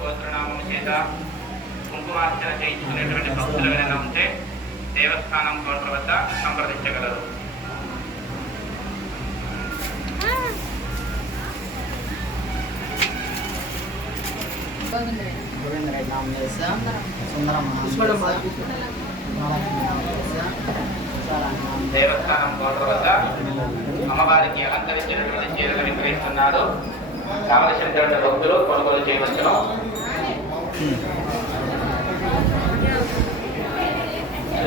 గోత్రనామం చేత కుంకుమార్చన చేయించుకునేటువంటి భక్తులు ఏదైనా ఉంటే దేవస్థానం కౌంటర్ వద్ద సంప్రదించగలరు. దేవస్థానం కౌంటర్ వద్ద అమ్మవారికి అలంకరించినటువంటి చీరలు విక్రయిస్తున్నారు. కావలసినటువంటి భక్తులు కొనుగోలు చేయవచ్చును.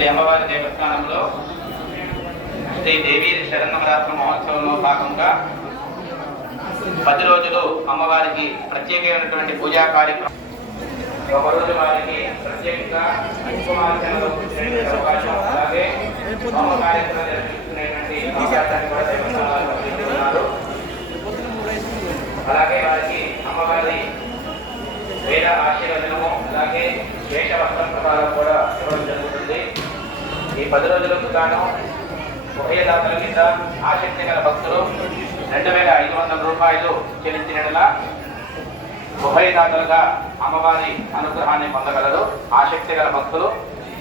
అమ్మవారి దేవస్థానంలో శ్రీ దేవి శరణవరాత్రి మహోత్సవంలో భాగంగా పది రోజులు అమ్మవారికి ప్రత్యేకమైనటువంటి పూజా కార్యక్రమం. ఒక రోజు వారికి ప్రత్యేకంగా అవకాశం అలాగే హోమ అలాగే వారికి అమ్మవారి వేద ఆశీర్వచనము అలాగే శేష వస్త్రం ప్రకారం కూడా ఇవ్వడం జరుగుతుంది. ఈ పది రోజులకు గాను ఉభయదాతల కింద ఆసక్తి గల భక్తులు రెండు వేల ఐదు వందల రూపాయలు చెల్లించిన ఉభయ దాతలుగా అమ్మవారి అనుగ్రహాన్ని పొందగలరు. ఆసక్తి గల భక్తులు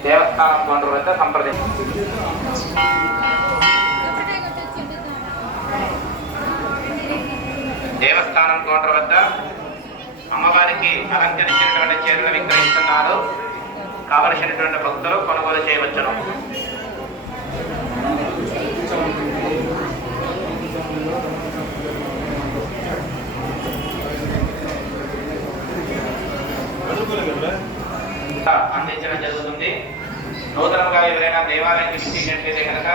దేవస్థానం కౌంటర్ వద్ద సంప్రదించారు దేవస్థానం కోట వద్ద అమ్మవారికి అలంకరించినటువంటి చీరలు విక్రయిస్తున్నారు. కావలసినటువంటి భక్తులు కొనుగోలు చేయవచ్చును. అందించడం జరుగుతుంది. నూతనంగా ఎవరైనా దేవాలయం విచ్చేసినట్లయితే కనుక